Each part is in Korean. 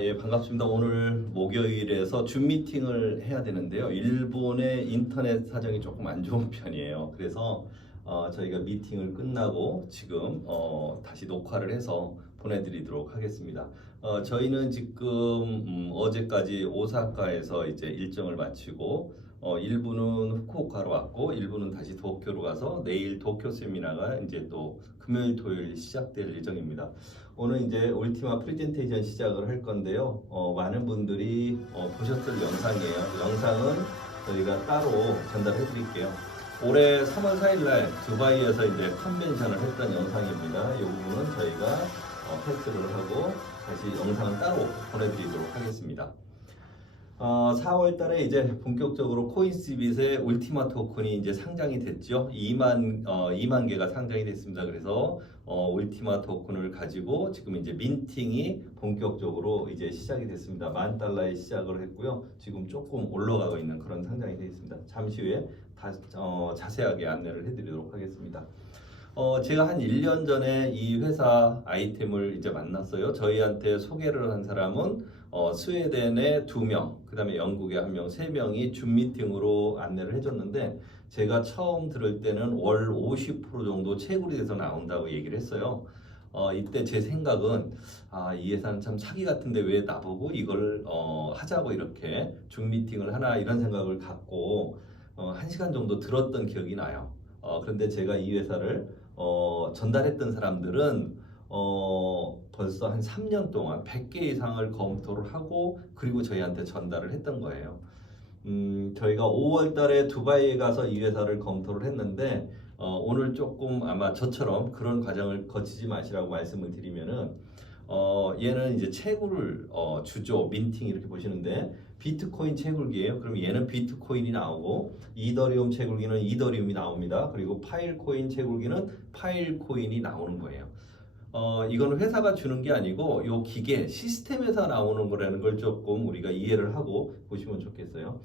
예, 반갑습니다. 오늘 목요일에서 줌 미팅을 해야 되는데요. 일본의 인터넷 사정이 조금 안 좋은 편이에요. 그래서 저희가 미팅을 끝나고 지금 다시 녹화를 해서 보내드리도록 하겠습니다. 저희는 지금 어제까지 오사카에서 이제 일정을 마치고 일부는 후쿠오카로 왔고 일부는 다시 도쿄로 가서 내일 도쿄 세미나가 이제 또 금요일 토요일 시작될 예정입니다. 오늘 이제 울티마 프레젠테이션 시작을 할 건데요. 많은 분들이 보셨을 영상이에요. 영상은 저희가 따로 전달해 드릴게요. 올해 3월 4일 날 두바이에서 이제 컨벤션을 했던 영상입니다. 이 부분은 저희가 패스를 하고 다시 영상을 따로 보내드리도록 하겠습니다. 4월 달에 이제 본격적으로 코인시빗의 울티마 토큰이 이제 상장이 됐죠. 2만 개가 상장이 됐습니다. 그래서 울티마 토큰을 가지고 지금 이제 민팅이 본격적으로 이제 시작이 됐습니다. $10,000에 시작을 했고요. 지금 조금 올라가고 있는 그런 상장이 되어 있습니다. 잠시 후에 자세하게 안내를 해드리도록 하겠습니다. 제가 한 1년 전에 이 회사 아이템을 이제 만났어요. 저희한테 소개를 한 사람은 스웨덴에 2명, 그 다음에 영국에 1명, 3명이 줌 미팅으로 안내를 해줬는데 제가 처음 들을 때는 월 50% 정도 채굴이 돼서 나온다고 얘기를 했어요. 이때 제 생각은 이 회사는 참 사기 같은데 왜 나보고 이걸 하자고 이렇게 줌 미팅을 하나 이런 생각을 갖고 1시간 정도 들었던 기억이 나요. 그런데 제가 이 회사를 전달했던 사람들은 벌써 한 3년 동안 100개 이상을 검토를 하고 그리고 저희한테 전달을 했던 거예요. 저희가 5월 달에 두바이에 가서 이 회사를 검토를 했는데 오늘 조금 아마 저처럼 그런 과정을 거치지 마시라고 말씀을 드리면은 얘는 이제 채굴을 주죠. 민팅 이렇게 보시는데 비트코인 채굴기예요. 그럼 얘는 비트코인이 나오고 이더리움 채굴기는 이더리움이 나옵니다. 그리고 파일코인 채굴기는 파일코인이 나오는 거예요. 이거는 회사가 주는 게 아니고 요 기계 시스템에서 나오는 거라는 걸 조금 우리가 이해를 하고 보시면 좋겠어요.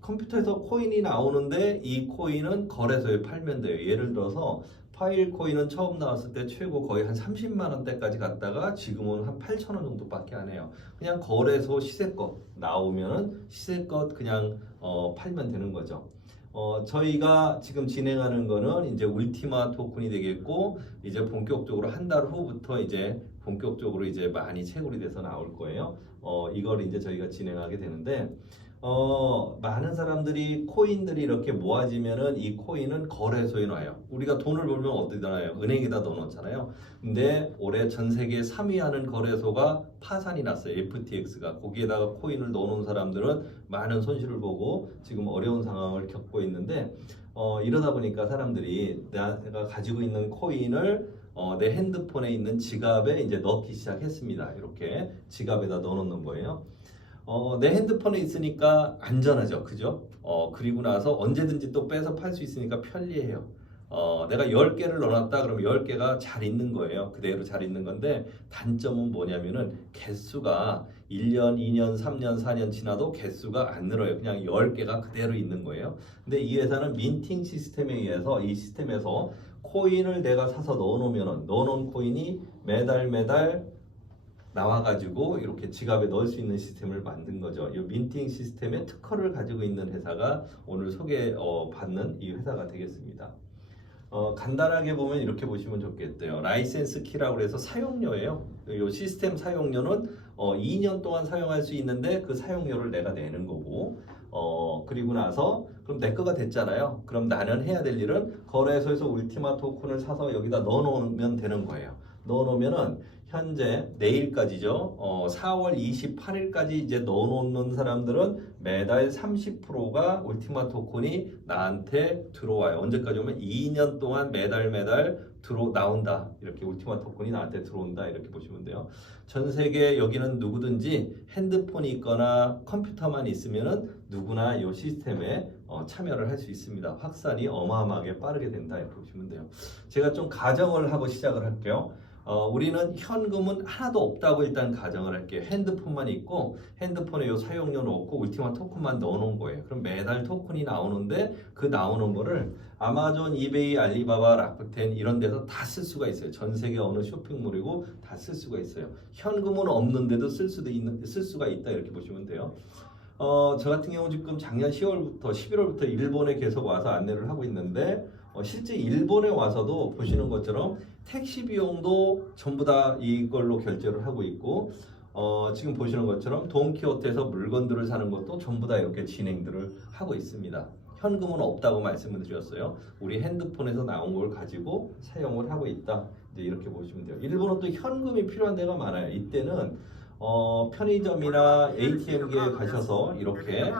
컴퓨터에서 코인이 나오는데 이 코인은 거래소에 팔면 돼요. 예를 들어서 파일 코인은 처음 나왔을 때 최고 거의 한 30만 원대까지 갔다가 지금은 한 8천 원 정도밖에 안 해요. 그냥 거래소 시세껏 나오면 시세껏 그냥 팔면 되는 거죠. 저희가 지금 진행하는 거는 이제 울티마 토큰이 되겠고 이제 본격적으로 한 달 후부터 이제 본격적으로 이제 많이 채굴이 돼서 나올 거예요. 이걸 이제 저희가 진행하게 되는데 많은 사람들이 코인들이 이렇게 모아지면은 이 코인은 거래소에 놔요. 우리가 돈을 벌면 어디다 놔요? 은행에다 넣어놓잖아요. 근데 올해 전 세계 3위 하는 거래소가 파산이 났어요. FTX가. 거기에다가 코인을 넣어놓은 사람들은 많은 손실을 보고 지금 어려운 상황을 겪고 있는데 이러다 보니까 사람들이 내가 가지고 있는 코인을 내 핸드폰에 있는 지갑에 이제 넣기 시작했습니다. 이렇게 지갑에다 넣어놓는 거예요. 내 핸드폰에 있으니까 안전하죠. 그죠? 그리고 나서 언제든지 또 빼서 팔 수 있으니까 편리해요. 내가 10개를 넣어놨다 그러면 10개가 잘 있는 거예요. 그대로 잘 있는 건데 단점은 뭐냐면은 개수가 1년, 2년, 3년, 4년 지나도 개수가 안 늘어요. 그냥 10개가 그대로 있는 거예요. 근데 이 회사는 민팅 시스템에 의해서 이 시스템에서 코인을 내가 사서 넣어놓으면은 넣어놓은 코인이 매달 나와가지고 이렇게 지갑에 넣을 수 있는 시스템을 만든 거죠. 이 민팅 시스템의 특허를 가지고 있는 회사가 오늘 받는 이 회사가 되겠습니다. 간단하게 보면 이렇게 보시면 좋겠대요. 라이센스 키라고 해서 사용료예요. 이 시스템 사용료는 2년 동안 사용할 수 있는데 그 사용료를 내가 내는 거고 그리고 나서 그럼 내 거가 됐잖아요. 그럼 나는 해야 될 일은 거래소에서 울티마 토큰을 사서 여기다 넣어놓으면 되는 거예요. 넣어놓으면은 현재 내일까지죠. 4월 28일까지 이제 넣어놓는 사람들은 매달 30%가 울티마 토큰이 나한테 들어와요. 언제까지 오면 2년 동안 매달 나온다. 이렇게 울티마 토큰이 나한테 들어온다. 이렇게 보시면 돼요. 전 세계 여기는 누구든지 핸드폰이 있거나 컴퓨터만 있으면은 누구나 이 시스템에 참여를 할 수 있습니다. 확산이 어마어마하게 빠르게 된다. 이렇게 보시면 돼요. 제가 좀 가정을 하고 시작을 할게요. 우리는 현금은 하나도 없다고 일단 가정을 할게요. 핸드폰만 있고 핸드폰에 요 사용료는 없고 울티마 토큰만 넣어놓은 거예요. 그럼 매달 토큰이 나오는데 그 나오는 거를 아마존, 이베이, 알리바바, 라쿠텐 이런 데서 다 쓸 수가 있어요. 전 세계 어느 쇼핑몰이고 다 쓸 수가 있어요. 현금은 없는데도 쓸 수가 있다 이렇게 보시면 돼요. 저 같은 경우 지금 작년 10월부터 11월부터 일본에 계속 와서 안내를 하고 있는데 실제 일본에 와서도 보시는 것처럼 택시 비용도 전부 다 이걸로 결제를 하고 있고 지금 보시는 것처럼 돈키호테에서 물건들을 사는 것도 전부 다 이렇게 진행들을 하고 있습니다. 현금은 없다고 말씀을 드렸어요. 우리 핸드폰에서 나온 걸 가지고 사용을 하고 있다. 이제 이렇게 보시면 돼요. 일본은 또 현금이 필요한 데가 많아요. 이때는 편의점이나 ATM기에 가셔서 이렇게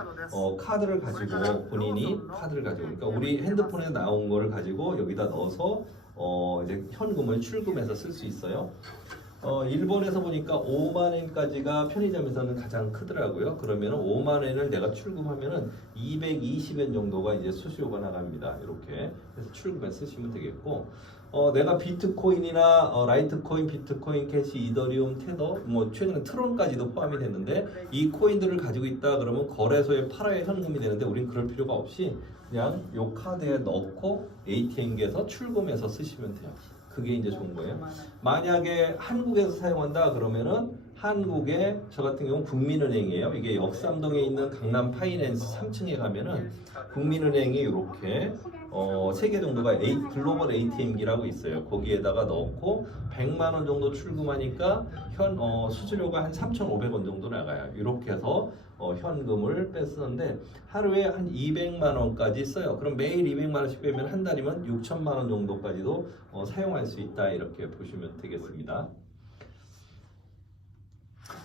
카드를 가지고 본인이 카드를 가지고 그러니까 우리 핸드폰에 나온 거를 가지고 여기다 넣어서 이제 현금을 출금해서 쓸 수 있어요. 일본에서 보니까 5만 엔까지가 편의점에서는 가장 크더라고요. 그러면 5만 엔을 내가 출금하면은 220엔 정도가 이제 수수료가 나갑니다. 이렇게 그래서 출금해 쓰시면 되겠고, 내가 비트코인이나 라이트코인, 비트코인, 캐시, 이더리움, 테더, 뭐 최근에 트론까지도 포함이 됐는데 이 코인들을 가지고 있다 그러면 거래소에 팔아야 현금이 되는데 우린 그럴 필요가 없이 그냥 요 카드에 넣고 ATM기에서 출금해서 쓰시면 돼요. 그게 이제 좋은 거예요. 만약에 한국에서 사용한다 그러면은 한국의 저 같은 경우 국민은행이에요. 이게 역삼동에 있는 강남 파이낸스 3층에 가면은 국민은행이 이렇게 3개 정도가 글로벌 ATM기라고 있어요. 거기에다가 넣고 100만 원 정도 출금하니까 수수료가 한 3,500원 정도 나가요. 이렇게 해서 현금을 쓰는데 하루에 한 200만 원까지 써요. 그럼 매일 200만 원씩 빼면 한 달이면 6천만 원 정도까지도 사용할 수 있다 이렇게 보시면 되겠습니다.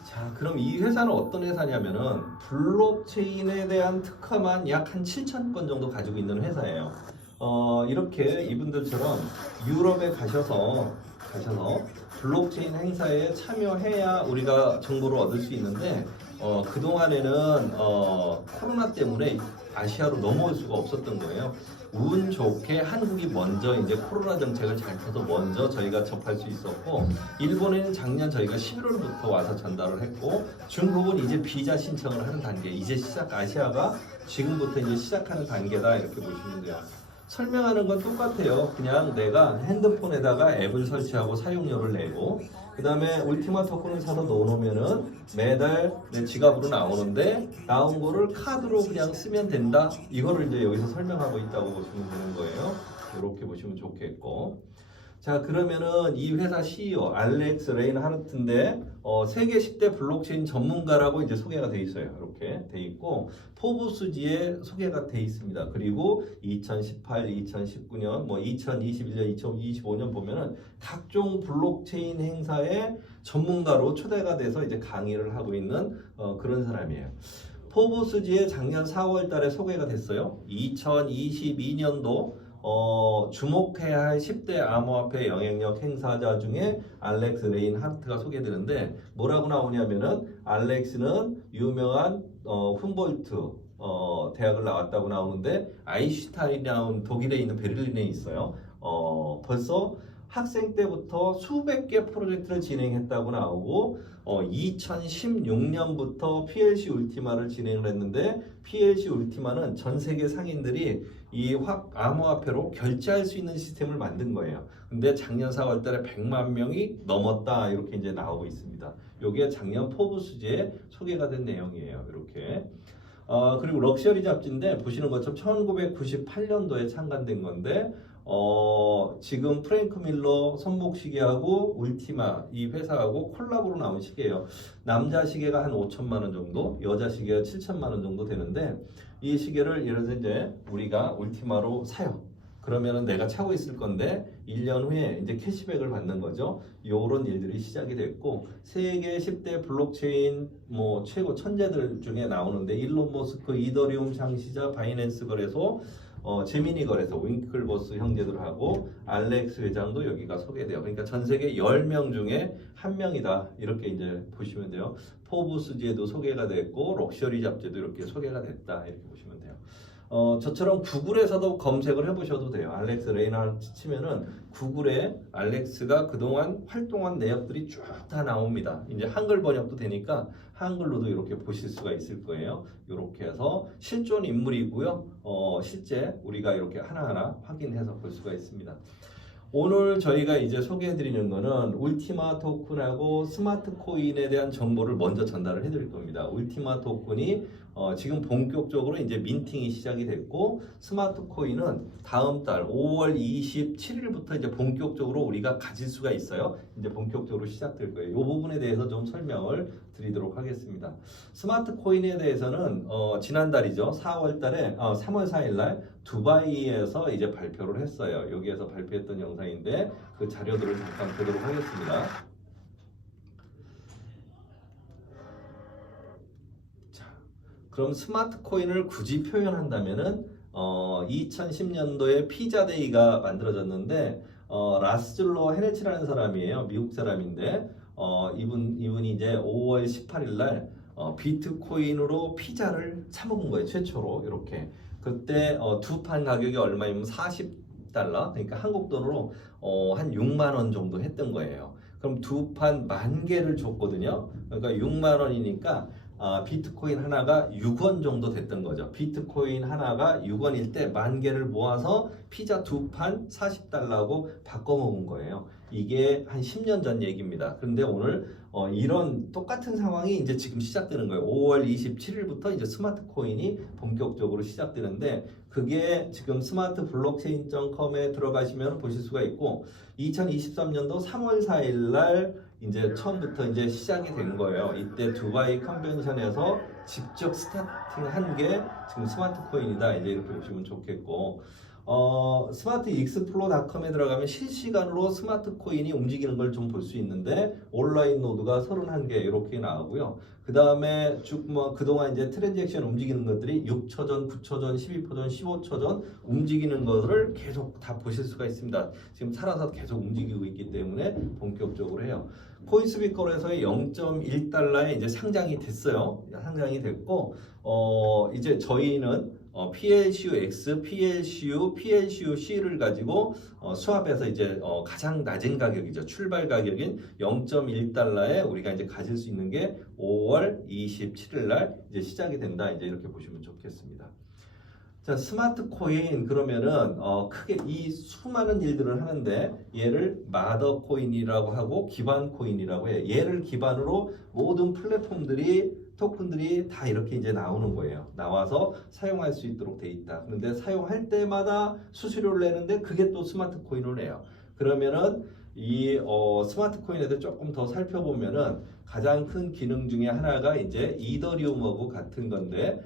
자, 그럼 이 회사는 어떤 회사냐면은 블록체인에 대한 특허만 약 한 7천 건 정도 가지고 있는 회사예요. 이렇게 이분들처럼 유럽에 가셔서 블록체인 행사에 참여해야 우리가 정보를 얻을 수 있는데 그동안에는 코로나 때문에 아시아로 넘어올 수가 없었던 거예요. 운 좋게 한국이 먼저 이제 코로나 정책을 잘 펴서 먼저 저희가 접할 수 있었고, 일본에는 작년 저희가 11월부터 와서 전달을 했고, 중국은 이제 비자 신청을 하는 단계, 이제 아시아가 지금부터 이제 시작하는 단계다 이렇게 보시면 돼요. 설명하는 건 똑같아요. 그냥 내가 핸드폰에다가 앱을 설치하고 사용료를 내고 그 다음에 울티마 토큰을 사서 넣어놓으면은 매달 내 지갑으로 나오는데 나온 거를 카드로 그냥 쓰면 된다. 이거를 이제 여기서 설명하고 있다고 보시면 되는 거예요. 이렇게 보시면 좋겠고. 자, 그러면은 이 회사 CEO 알렉스 레인하르트인데 세계 10대 블록체인 전문가라고 이제 소개가 돼 있어요. 이렇게 돼 있고 포브스지에 소개가 돼 있습니다. 그리고 2018, 2019년, 뭐 2021년, 2025년 보면은 각종 블록체인 행사에 전문가로 초대가 돼서 이제 강의를 하고 있는 그런 사람이에요. 포브스지에 작년 4월 달에 소개가 됐어요. 2022년도 주목해야 할 10대 암호화폐 영향력 행사자 중에 알렉스 레인하르트가 소개되는데 뭐라고 나오냐면은 알렉스는 유명한 훔볼트 대학을 나왔다고 나오는데 아인슈타인이라는 독일에 있는 베를린에 있어요. 벌써 학생 때부터 수백 개 프로젝트를 진행했다고 나오고 2016년부터 PLC 울티마를 진행을 했는데 PLC 울티마는 전 세계 상인들이 이 암호화폐로 결제할 수 있는 시스템을 만든 거예요. 근데 작년 4월 달에 100만 명이 넘었다 이렇게 이제 나오고 있습니다. 이게 작년 포브스지에 소개가 된 내용이에요. 이렇게. 그리고 럭셔리 잡지인데 보시는 것처럼 1998년도에 창간된 건데 지금 프랭크 밀러 손목시계하고 울티마 이 회사하고 콜라보로 나온 시계예요. 남자 시계가 한 5천만 원 정도, 여자 시계가 7천만 원 정도 되는데 이 시계를 예를 들어 이제 우리가 울티마로 사요. 그러면은 내가 차고 있을 건데 1년 후에 이제 캐시백을 받는 거죠. 요런 일들이 시작이 됐고 세계 10대 블록체인 뭐 최고 천재들 중에 나오는데 일론 머스크, 이더리움 창시자, 바이낸스 거래소, 제미니 거래소, 윙클보스 형제들하고 알렉스 회장도 여기가 소개돼요. 그러니까 전 세계 10명 중에 1명이다. 이렇게 이제 보시면 돼요. 포브스지에도 소개가 됐고 럭셔리 잡지도 이렇게 소개가 됐다. 이렇게 보시면 돼요. 저처럼 구글에서도 검색을 해보셔도 돼요. 알렉스 레인하르트 치면은 구글에 알렉스가 그동안 활동한 내역들이 쭉 다 나옵니다. 이제 한글 번역도 되니까 한글로도 이렇게 보실 수가 있을 거예요. 이렇게 해서 실존 인물이고요. 실제 우리가 이렇게 하나하나 확인해서 볼 수가 있습니다. 오늘 저희가 이제 소개해드리는 거는 울티마 토큰하고 스마트 코인에 대한 정보를 먼저 전달을 해드릴 겁니다. 울티마 토큰이 지금 본격적으로 이제 민팅이 시작이 됐고, 스마트 코인은 다음 달 5월 27일부터 이제 본격적으로 우리가 가질 수가 있어요. 이제 본격적으로 시작될 거예요. 이 부분에 대해서 좀 설명을 드리도록 하겠습니다. 스마트 코인에 대해서는 지난달이죠. 3월 4일 날 두바이에서 이제 발표를 했어요. 여기에서 발표했던 영상인데 그 자료들을 잠깐 보도록 하겠습니다. 자, 그럼 스마트 코인을 굳이 표현한다면은 2010년도에 피자데이가 만들어졌는데 라스즐로 헤네치라는 사람이에요. 미국 사람인데 이분이 이제 5월 18일 날 비트코인으로 피자를 사 먹은 거예요. 최초로 이렇게. 그때 두 판 가격이 얼마이면 40달러, 그러니까 한국 돈으로 한 6만 원 정도 했던 거예요. 그럼 두 판 10,000개를 줬거든요. 그러니까 6만 원이니까 비트코인 하나가 6원 정도 됐던 거죠. 비트코인 하나가 6원일 때 10,000개를 모아서 피자 두 판 40달러고 바꿔 먹은 거예요. 이게 한 10년 전 얘기입니다. 그런데 오늘 이런 똑같은 상황이 이제 지금 시작되는 거예요. 5월 27일부터 이제 스마트 코인이 본격적으로 시작되는데, 그게 지금 스마트 블록체인.com에 들어가시면 보실 수가 있고, 2023년도 3월 4일 날 이제 처음부터 이제 시작이 된 거예요. 이때 두바이 컨벤션에서 직접 스타팅한 게 지금 스마트 코인이다. 이제 이렇게 보시면 좋겠고, 스마트 익스플로닷컴에 들어가면 실시간으로 스마트 코인이 움직이는 걸 좀 볼 수 있는데, 온라인 노드가 31개 이렇게 나오고요. 그 다음에 쭉 그동안 이제 트랜잭션 움직이는 것들이 6초 전, 9초 전, 12초 전, 15초 전 움직이는 것을 계속 다 보실 수가 있습니다. 지금 살아서 계속 움직이고 있기 때문에 본격적으로 해요. 코인스피커에서의 0.1달러에 이제 상장이 됐어요. 상장이 됐고, 이제 저희는 PLCUX, PLCU, PLCUC를 가지고 수합해서 이제 가장 낮은 가격이죠. 출발 가격인 0.1달러에 우리가 이제 가질 수 있는 게 5월 27일 날 이제 시작이 된다. 이제 이렇게 보시면 좋겠습니다. 자, 스마트 코인 그러면은 크게 이 수많은 일들을 하는데, 얘를 마더 코인이라고 하고 기반 코인이라고 해요. 얘를 기반으로 모든 플랫폼들이 토큰들이 다 이렇게 이제 나오는 거예요. 나와서 사용할 수 있도록 돼 있다. 그런데 사용할 때마다 수수료를 내는데 그게 또 스마트 코인을 내요. 그러면은 이 스마트 코인에 대해 조금 더 살펴보면은 가장 큰 기능 중에 하나가 이제 이더리움하고 같은 건데,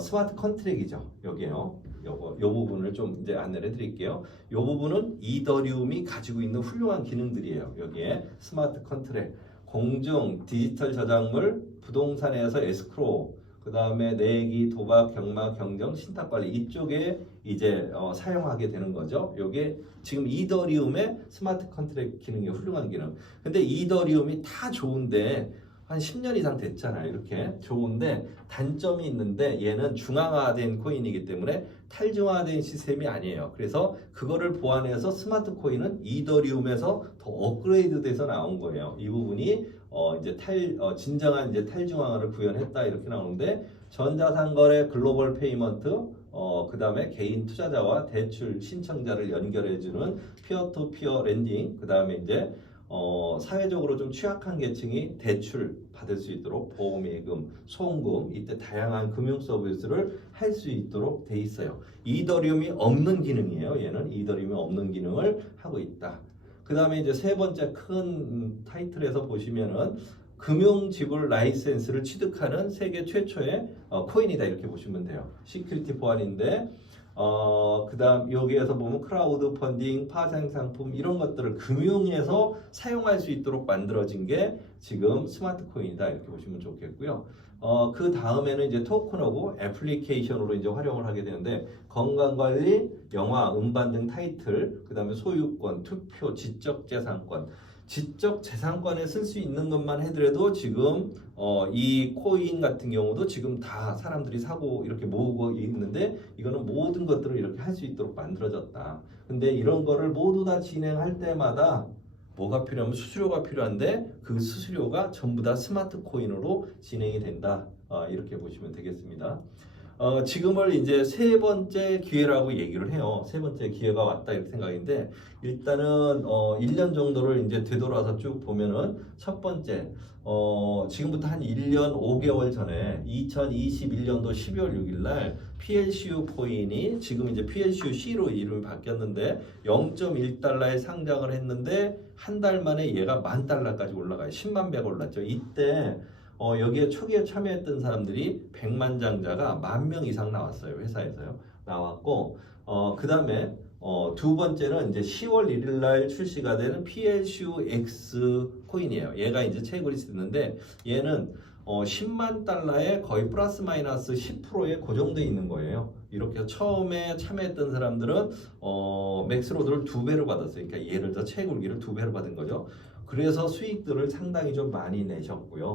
스마트 컨트랙이죠. 여기에요. 요 부분을 좀 이제 안내를 해드릴게요. 요 부분은 이더리움이 가지고 있는 훌륭한 기능들이에요. 여기에 스마트 컨트랙, 공증, 디지털 저작물, 부동산에서 에스크로우, 그 다음에 내기, 도박, 경마, 경정, 신탁관리, 이쪽에 이제 사용하게 되는 거죠. 이게 지금 이더리움의 스마트 컨트랙 기능이 훌륭한 기능. 근데 이더리움이 다 좋은데 한 10년 이상 됐잖아요. 이렇게 좋은데 단점이 있는데, 얘는 중앙화된 코인이기 때문에 탈중화된 시스템이 아니에요. 그래서 그거를 보완해서 스마트 코인은 이더리움에서 더 업그레이드 돼서 나온 거예요. 이 부분이 이제 진정한 이제 탈중앙화를 구현했다 이렇게 나오는데, 전자상거래 글로벌 페이먼트, 그 다음에 개인 투자자와 대출 신청자를 연결해주는 피어투피어 렌딩, 그 다음에 이제 사회적으로 좀 취약한 계층이 대출 받을 수 있도록 보험예금, 소원금, 이때 다양한 금융 서비스를 할 수 있도록 돼 있어요. 이더리움이 없는 기능이에요. 얘는 이더리움이 없는 기능을 하고 있다. 그 다음에 이제 세 번째 큰 타이틀에서 보시면은 금융지불 라이센스를 취득하는 세계 최초의 코인이다 이렇게 보시면 돼요. 시큐리티 보안인데, 그 다음 여기에서 보면 크라우드 펀딩, 파생 상품 이런 것들을 금융에서 사용할 수 있도록 만들어진 게 지금 스마트 코인이다 이렇게 보시면 좋겠고요. 그 다음에는 이제 토큰하고 애플리케이션으로 이제 활용을 하게 되는데, 건강관리, 영화, 음반 등 타이틀, 그 다음에 소유권, 투표, 지적재산권, 지적 재산권에 쓸 수 있는 것만 해더라도 지금 이 코인 같은 경우도 지금 다 사람들이 사고 이렇게 모으고 있는데 이거는 모든 것들을 이렇게 할 수 있도록 만들어졌다. 근데 이런 거를 모두 다 진행할 때마다 뭐가 필요하면 수수료가 필요한데 그 수수료가 전부 다 스마트 코인으로 진행이 된다. 이렇게 보시면 되겠습니다. 지금을 이제 세 번째 기회라고 얘기를 해요. 세 번째 기회가 왔다 이렇게 생각인데 일단은 1년 정도를 이제 되돌아서 쭉 보면은 첫 번째 지금부터 한 1년 5개월 전에 2021년도 12월 6일 날 PLCU 코인이 지금 이제 PLCU-C로 이름이 바뀌었는데 0.1달러에 상장을 했는데 한 달 만에 얘가 10,000달러까지 올라가요. 10만 배가 올랐죠. 이때 여기에 초기에 참여했던 사람들이 100만 장자가 10,000명 이상 나왔어요. 회사에서요. 나왔고 그 다음에 두 번째는 이제 10월 1일 날 출시가 되는 PLCU-X 코인이에요. 얘가 이제 채굴이 됐는데 얘는 10만 달러에 거의 플러스 마이너스 10%에 고정되어 있는 거예요. 이렇게 해서 처음에 참여했던 사람들은 맥스로드를 2배로 받았어요. 그러니까 예를 들어 채굴기를 2배로 받은 거죠. 그래서 수익들을 상당히 좀 많이 내셨고요.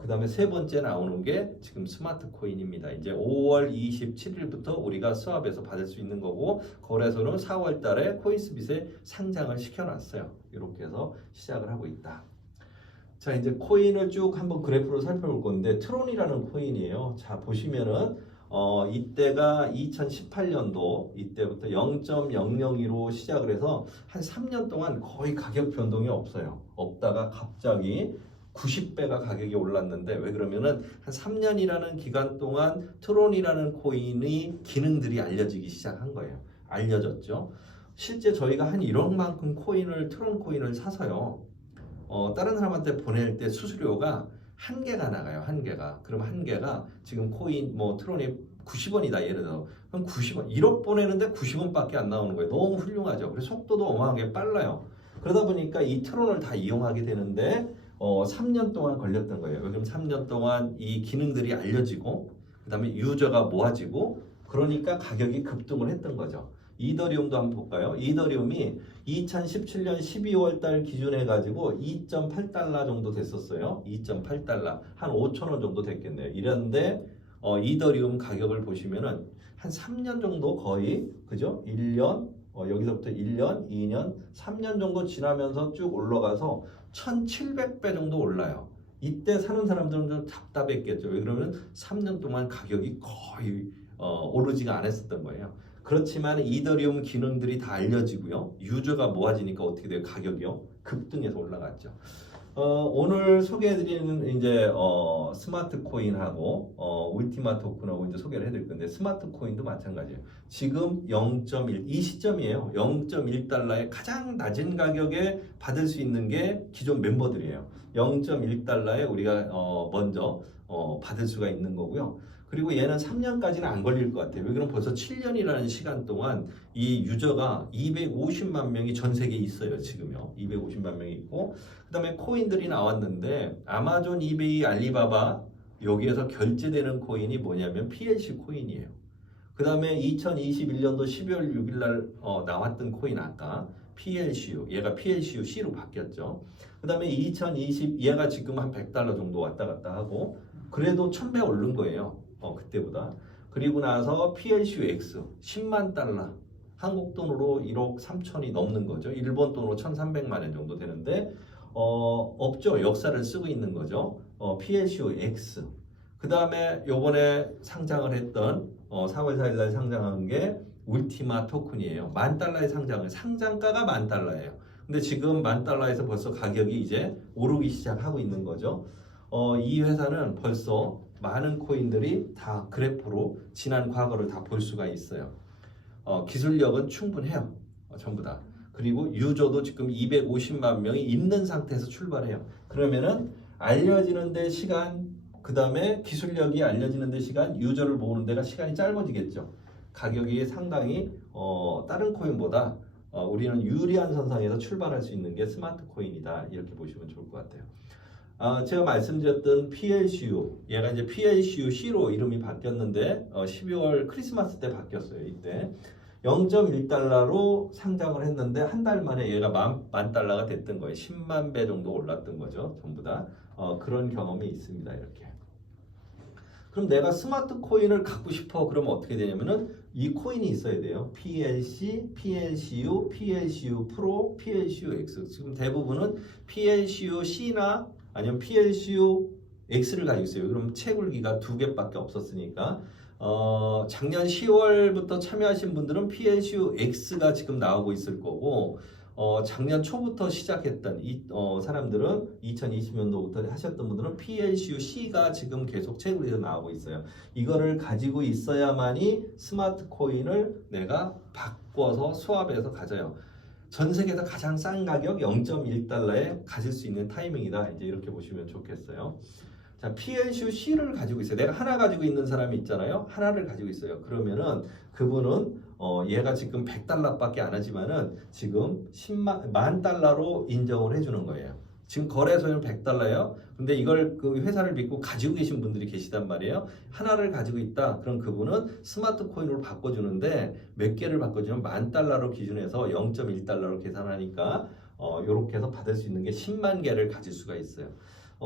그 다음에 세 번째 나오는 게 지금 스마트 코인입니다. 이제 5월 27일부터 우리가 스왑에서 받을 수 있는 거고 거래소는 4월 달에 코인스빗에 상장을 시켜놨어요. 이렇게 해서 시작을 하고 있다. 자, 이제 코인을 쭉 한번 그래프로 살펴볼 건데 트론이라는 코인이에요. 자, 보시면은 이때가 2018년도 이때부터 0.002로 시작을 해서 한 3년 동안 거의 가격 변동이 없어요. 없다가 갑자기 90배가 가격이 올랐는데 왜 그러면은 한 3년이라는 기간 동안 트론이라는 코인의 기능들이 알려지기 시작한 거예요. 알려졌죠. 실제 저희가 한 1억만큼 트론 코인을 사서요. 다른 사람한테 보낼 때 수수료가 한 개가 나가요. 한 개가. 그럼 한 개가 지금 코인 트론이 90원이다 예를 들어. 그럼 90원 1억 보내는데 90원밖에 안 나오는 거예요. 너무 훌륭하죠. 그래서 속도도 어마어마하게 빨라요. 그러다 보니까 이 트론을 다 이용하게 되는데 3년 동안 걸렸던 거예요. 그럼 3년 동안 이 기능들이 알려지고 그다음에 유저가 모아지고 그러니까 가격이 급등을 했던 거죠. 이더리움도 한번 볼까요? 이더리움이 2017년 12월 달 기준해 가지고 2.8달러 정도 됐었어요. 2.8달러. 한 5,000원 정도 됐겠네요. 이런데 이더리움 가격을 보시면은 한 3년 정도 거의 그죠? 1년 여기서부터 1년, 2년, 3년 정도 지나면서 쭉 올라가서 1,700배 정도 올라요. 이때 사는 사람들은 좀 답답했겠죠. 왜 그러면 3년 동안 가격이 거의 오르지가 않았었던 거예요. 그렇지만 이더리움 기능들이 다 알려지고요. 유저가 모아지니까 어떻게 돼요? 가격이요? 급등해서 올라갔죠. 오늘 소개해드리는 이제 스마트 코인하고 울티마 토큰하고 이제 소개를 해드릴 건데 스마트 코인도 마찬가지예요. 지금 0.1 이 시점이에요. 0.1달러의 가장 낮은 가격에 받을 수 있는 게 기존 멤버들이에요. 0.1달러에 우리가 먼저 받을 수가 있는 거고요. 그리고 얘는 3년까지는 안 걸릴 것 같아요. 왜 그러면 벌써 7년이라는 시간 동안 이 유저가 250만 명이 전 세계에 있어요. 지금요. 250만 명이 있고 그 다음에 코인들이 나왔는데 아마존, 이베이, 알리바바 여기에서 결제되는 코인이 뭐냐면 PLC 코인이에요. 그 다음에 2021년도 12월 6일 날 나왔던 코인 아까 PLCU 얘가 PLCU-C로 바뀌었죠. 그 다음에 2020 얘가 지금 한 100달러 정도 왔다 갔다 하고 그래도 1000배 오른 거예요. 그때보다. 그리고 나서 PLCU-X 10만 달러 한국 돈으로 1억 3천이 넘는 거죠. 일본 돈으로 1,300만 원 정도 되는데 없죠. 역사를 쓰고 있는 거죠. PLCU-X 그 다음에 요번에 상장을 했던 4월 4일 날 상장한 게 울티마 토큰이에요. 10,000달러의 상장가가 10,000달러예요. 근데 지금 10,000달러에서 벌써 가격이 이제 오르기 시작하고 있는 거죠. 이 회사는 벌써 많은 코인들이 다 그래프로 지난 과거를 다 볼 수가 있어요. 기술력은 충분해요. 전부 다. 그리고 유저도 지금 250만 명이 있는 상태에서 출발해요. 그러면은 알려지는 데 시간, 그 다음에 기술력이 알려지는 데 시간, 유저를 모으는 데가 시간이 짧아지겠죠. 가격이 상당히 다른 코인보다 우리는 유리한 선상에서 출발할 수 있는 게 스마트 코인이다. 이렇게 보시면 좋을 것 같아요. 제가 말씀드렸던 PLCU 얘가 이제 PLCU-C로 이름이 바뀌었는데 12월 크리스마스 때 바뀌었어요. 이때 0.1달러로 상장을 했는데 한 달 만에 얘가 만 달러가 됐던 거예요. 10만 배 정도 올랐던 거죠. 전부 다. 그런 경험이 있습니다. 이렇게. 그럼 내가 스마트 코인을 갖고 싶어. 그러면 어떻게 되냐면은 이 코인이 있어야 돼요. PLC, PLCU, PLCU 프로, PLCU X. 지금 대부분은 PLCU C나 아니면 PLCU X를 가지고 있어요. 그럼 채굴기가 2개밖에 없었으니까 작년 10월부터 참여하신 분들은 PLCU X가 지금 나오고 있을 거고 작년 초부터 시작했던 사람들은 2020년도부터 하셨던 분들은 PLCU-C가 지금 계속 채굴에서 나오고 있어요. 이거를 가지고 있어야만이 스마트 코인을 내가 바꿔서 수합해서 가져요. 전 세계에서 가장 싼 가격 0.1달러에 가질 수 있는 타이밍이다. 이제 이렇게 보시면 좋겠어요. 자, PLCU-C를 가지고 있어요. 내가 하나 가지고 있는 사람이 있잖아요. 하나를 가지고 있어요. 그러면은 그분은 얘가 지금 100달러밖에 안 하지만은 지금 10만 달러로 인정을 해주는 거예요. 지금 거래소는 100달러예요. 근데 이걸 그 회사를 믿고 가지고 계신 분들이 계시단 말이에요. 하나를 가지고 있다. 그럼 그분은 스마트 코인으로 바꿔주는데 몇 개를 바꿔주면 10,000달러로 기준해서 0.1달러로 계산하니까 이렇게 해서 받을 수 있는 게 10만 개를 가질 수가 있어요.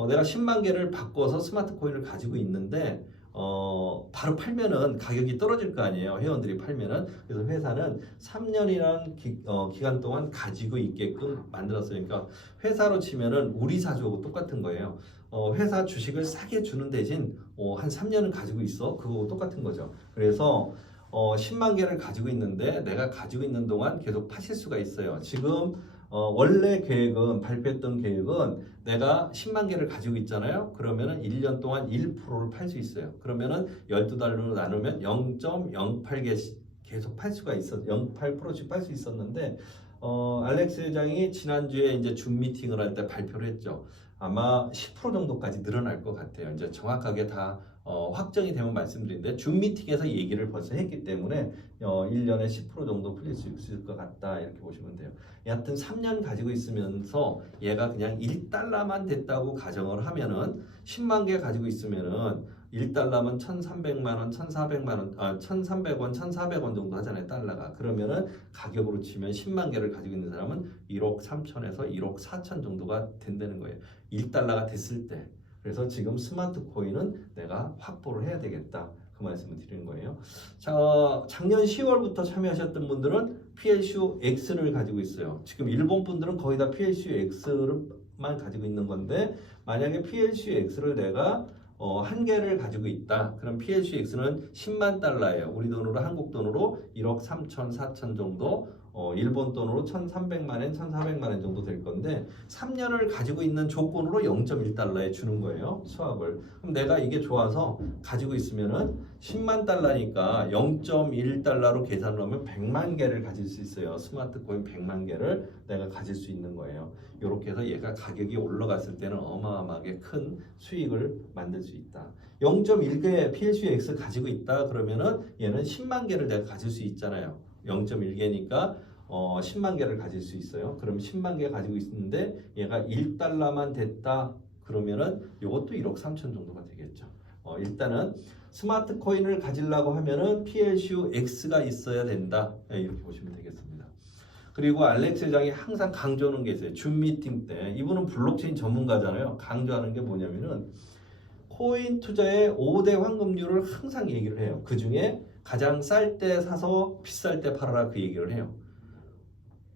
내가 10만 개를 바꿔서 스마트 코인을 가지고 있는데 바로 팔면은 가격이 떨어질 거 아니에요. 회원들이 팔면은. 그래서 회사는 3년이라는 기간 동안 가지고 있게끔 만들었으니까 회사로 치면은 우리 사주하고 똑같은 거예요. 회사 주식을 싸게 주는 대신 한 3년은 가지고 있어. 그거 똑같은 거죠. 그래서 10만 개를 가지고 있는데 내가 가지고 있는 동안 계속 파실 수가 있어요. 지금 원래 계획은 발표했던 계획은 내가 10만 개를 가지고 있잖아요. 그러면은 1년 동안 1%를 팔 수 있어요. 그러면은 12달러로 나누면 0.08개씩 계속 팔 수가 있어. 0.8%씩 팔 수 있었는데 알렉스 회장이 지난주에 이제 줌 미팅을 할 때 발표를 했죠. 아마 10% 정도까지 늘어날 것 같아요. 이제 정확하게 다 확정이 되면 말씀드리는데 줌 미팅에서 얘기를 벌써 했기 때문에 1년에 10% 정도 풀릴 수 있을 것 같다 이렇게 보시면 돼요. 여하튼 3년 가지고 있으면서 얘가 그냥 1달러만 됐다고 가정을 하면은 10만 개 가지고 있으면은 1달러면 1,300만 원, 1,400만 원, 1,300원, 1,400원 정도 하잖아요, 달러가. 그러면은 가격으로 치면 10만 개를 가지고 있는 사람은 1억 3천에서 1억 4천 정도가 된다는 거예요. 1달러가 됐을 때. 그래서 지금 스마트 코인은 내가 확보를 해야 되겠다. 그 말씀을 드리는 거예요. 자, 작년 10월부터 참여하셨던 분들은 PLCU X를 가지고 있어요. 지금 일본 분들은 거의 다 PLCU X만 가지고 있는 건데 만약에 PLCU X를 내가 한 개를 가지고 있다. 그럼 PLCX는 10만 달러예요. 우리 돈으로 한국 돈으로 1억 3천, 4천 정도, 일본 돈으로 1,300만 엔, 1,400만 엔 정도 될 건데 3년을 가지고 있는 조건으로 0.1달러에 주는 거예요. 수합을. 그럼 내가 이게 좋아서 가지고 있으면은 10만 달러니까 0.1달러로 계산을 하면 100만 개를 가질 수 있어요. 스마트 코인 100만 개를 내가 가질 수 있는 거예요. 이렇게 해서 얘가 가격이 올라갔을 때는 어마어마하게 큰 수익을 만들 수 있다. 0.1개 PLCX 가지고 있다 그러면은 얘는 10만 개를 내가 가질 수 있잖아요. 0.1개니까 10만 개를 가질 수 있어요. 그럼 10만 개 가지고 있는데 얘가 1달러만 됐다 그러면은 이것도 1억 3천 정도가 되겠죠. 일단은 스마트 코인을 가지려고 하면은 PLCU X가 있어야 된다. 이렇게 보시면 되겠습니다. 그리고 알렉스 회장이 항상 강조하는 게 있어요. 줌 미팅 때 이분은 블록체인 전문가잖아요. 강조하는 게 뭐냐면은 코인 투자의 5대 황금률을 항상 얘기를 해요. 그 중에 가장 쌀 때 사서 비쌀 때 팔아라 그 얘기를 해요.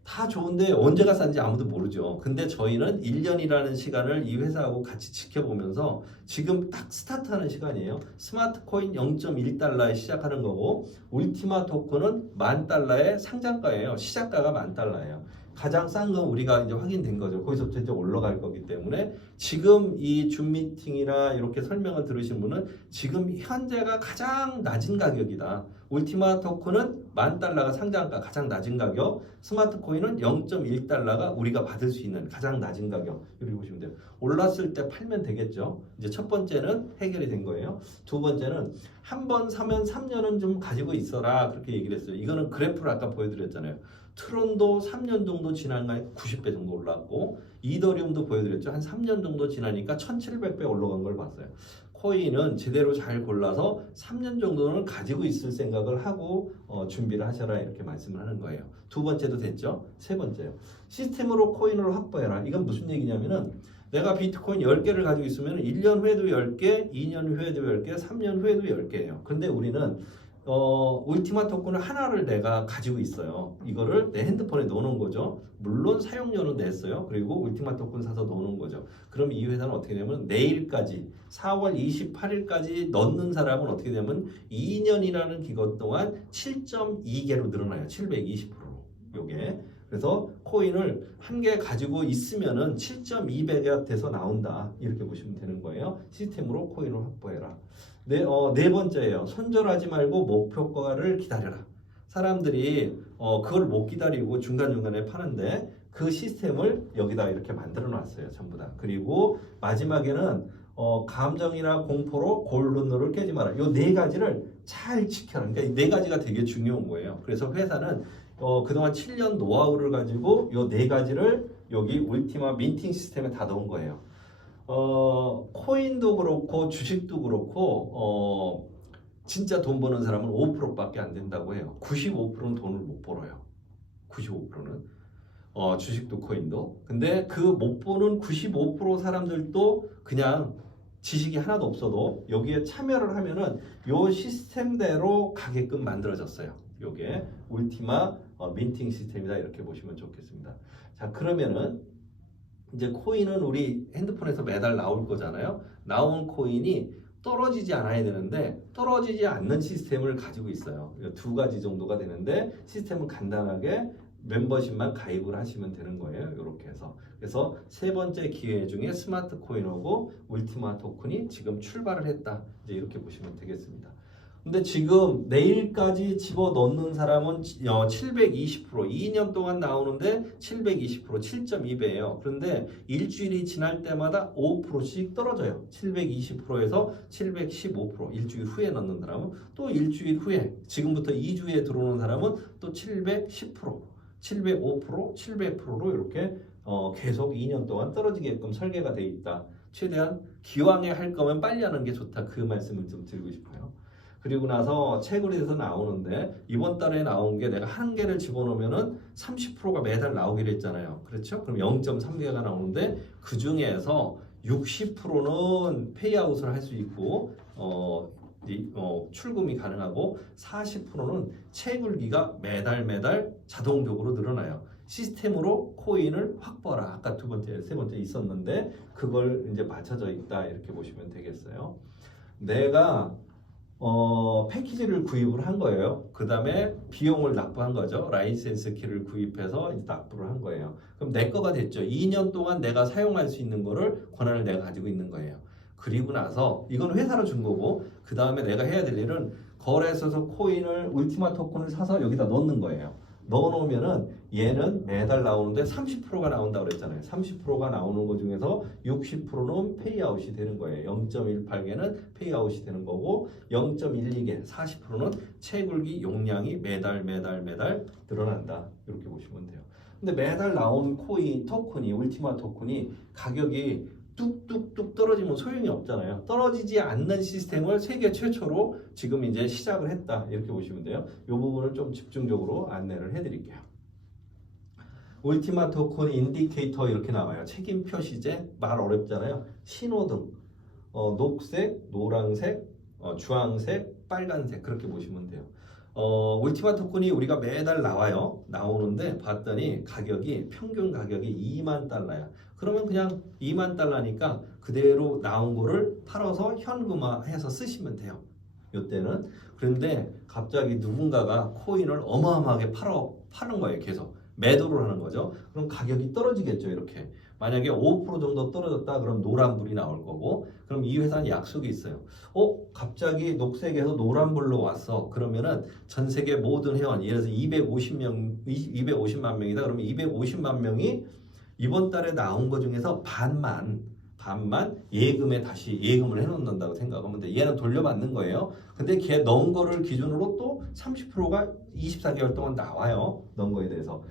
다 좋은데 언제가 싼지 아무도 모르죠. 근데 저희는 1년이라는 시간을 이 회사하고 같이 지켜보면서 지금 딱 스타트하는 시간이에요. 스마트 코인 0.1달러에 시작하는 거고 울티마 토큰은 10,000달러의 상장가예요. 시작가가 10,000달러예요. 가장 싼 건 우리가 이제 확인된 거죠. 거기서부터 이제 올라갈 거기 때문에 지금 이 줌 미팅이나 이렇게 설명을 들으신 분은 지금 현재가 가장 낮은 가격이다. 울티마 토큰은 10,000달러가 상장가 가장 낮은 가격, 스마트 코인은 0.1달러가 우리가 받을 수 있는 가장 낮은 가격. 이렇게 보시면 돼요. 올랐을 때 팔면 되겠죠. 이제 첫 번째는 해결이 된 거예요. 두 번째는 한 번 사면 3년은 좀 가지고 있어라 그렇게 얘기를 했어요. 이거는 그래프를 아까 보여드렸잖아요. 트론도 3년 정도 지나니까 90배 정도 올랐고 이더리움도 보여드렸죠. 한 3년 정도 지나니까 1,700배 올라간 걸 봤어요. 코인은 제대로 잘 골라서 3년 정도는 가지고 있을 생각을 하고 준비를 하셔라 이렇게 말씀을 하는 거예요. 두 번째도 됐죠? 세 번째요. 시스템으로 코인을 확보해라. 이건 무슨 얘기냐면은 내가 비트코인 10개를 가지고 있으면 1년 후에도 10개, 2년 후에도 10개, 3년 후에도 10개예요. 근데 우리는 울티마 토큰을 하나를 내가 가지고 있어요. 이거를 내 핸드폰에 넣어놓은 거죠. 물론 사용료는 냈어요. 그리고 울티마 토큰 사서 넣어놓은 거죠. 그럼 이 회사는 어떻게 되냐면 내일까지 4월 28일까지 넣는 사람은 어떻게 되냐면 2년이라는 기간 동안 7.2개로 늘어나요. 720%로. 요게. 그래서 코인을 한 개 가지고 있으면은 7.2배가 돼서 나온다. 이렇게 보시면 되는 거예요. 시스템으로 코인을 확보해라. 네 번째예요. 손절하지 말고 목표가를 기다려라. 사람들이 그걸 못 기다리고 중간중간에 파는데 그 시스템을 여기다 이렇게 만들어 놨어요. 전부 다. 그리고 마지막에는 감정이나 공포로 골든룰을 깨지 마라. 이 네 가지를 잘 지켜라. 그러니까 이 네 가지가 되게 중요한 거예요. 그래서 회사는 그동안 7년 노하우를 가지고 이 네 가지를 여기 울티마 민팅 시스템에 다 넣은 거예요. 코인도 그렇고 주식도 그렇고 진짜 돈 버는 사람은 5%밖에 안 된다고 해요. 95%는 돈을 못 벌어요. 95%는 주식도 코인도. 근데 그 못 버는 95% 사람들도 그냥 지식이 하나도 없어도 여기에 참여를 하면은 요 시스템대로 가게끔 만들어졌어요. 요게 울티마 민팅 시스템이다 이렇게 보시면 좋겠습니다. 자, 그러면은 이제 코인은 우리 핸드폰에서 매달 나올 거잖아요. 나온 코인이 떨어지지 않아야 되는데 떨어지지 않는 시스템을 가지고 있어요. 두 가지 정도가 되는데 시스템을 간단하게 멤버십만 가입을 하시면 되는 거예요. 이렇게 해서. 그래서 세 번째 기회 중에 스마트 코인하고 울티마 토큰이 지금 출발을 했다. 이제 이렇게 보시면 되겠습니다. 근데 지금 내일까지 집어넣는 사람은 720%, 2년 동안 나오는데 720%, 7.2배예요. 그런데 일주일이 지날 때마다 5%씩 떨어져요. 720%에서 715%, 일주일 후에 넣는 사람은 또 일주일 후에, 지금부터 2주에 들어오는 사람은 또 710%, 705%, 700%로 이렇게 계속 2년 동안 떨어지게끔 설계가 돼 있다. 최대한 기왕에 할 거면 빨리 하는 게 좋다. 그 말씀을 좀 드리고 싶어요. 그리고 나서 채굴에서 나오는데 이번 달에 나온 게 내가 한 개를 집어넣으면은 30%가 매달 나오기로 했잖아요. 그렇죠? 그럼 0.3개가 나오는데 그 중에서 60%는 페이아웃을 할 수 있고 출금이 가능하고 40%는 채굴기가 매달 자동적으로 늘어나요. 시스템으로 코인을 확보하라. 아까 두 번째, 세 번째 있었는데 그걸 이제 맞춰져 있다. 이렇게 보시면 되겠어요. 내가 패키지를 구입을 한 거예요. 그 다음에 비용을 납부한 거죠. 라이센스 키를 구입해서 납부를 한 거예요. 그럼 내 거가 됐죠. 2년 동안 내가 사용할 수 있는 거를 권한을 내가 가지고 있는 거예요. 그리고 나서 이건 회사로 준 거고 그 다음에 내가 해야 될 일은 거래소에서 코인을 울티마 토큰을 사서 여기다 넣는 거예요. 넣어놓으면은 얘는 매달 나오는데 30%가 나온다고 그랬잖아요. 30%가 나오는 것 중에서 60%는 페이아웃이 되는 거예요. 0.18개는 페이아웃이 되는 거고 0.12개, 40%는 채굴기 용량이 매달 늘어난다. 이렇게 보시면 돼요. 근데 매달 나온 코인, 토큰이, 울티마 토큰이 가격이 뚝뚝뚝 떨어지면 소용이 없잖아요. 떨어지지 않는 시스템을 세계 최초로 지금 이제 시작을 했다. 이렇게 보시면 돼요. 이 부분을 좀 집중적으로 안내를 해드릴게요. 울티마 토큰 인디케이터 이렇게 나와요. 책임 표시제, 말 어렵잖아요. 신호등, 녹색, 노란색, 주황색, 빨간색 그렇게 보시면 돼요. 울티마 토큰이 우리가 매달 나와요. 나오는데 봤더니 가격이 평균 가격이 2만 달러야. 그러면 그냥 2만 달러니까 그대로 나온 거를 팔아서 현금화해서 쓰시면 돼요. 이때는. 그런데 갑자기 누군가가 코인을 어마어마하게 파는 거예요. 계속 매도를 하는 거죠. 그럼 가격이 떨어지겠죠. 이렇게. 만약에 5% 정도 떨어졌다 그럼 노란불이 나올 거고 그럼 이 회사는 약속이 있어요. 갑자기 녹색에서 노란불로 왔어. 그러면은 전 세계 모든 회원 예를 들어서 250만 명이다. 그러면 250만 명이 이번 달에 나온 것 중에서 반만 예금에 다시 예금을 해놓는다고 생각하면 돼. 얘는 돌려받는 거예요. 근데 걔 넣은 거를 기준으로 또 30%가 24개월 동안 나와요. 넣은 거에 대해서.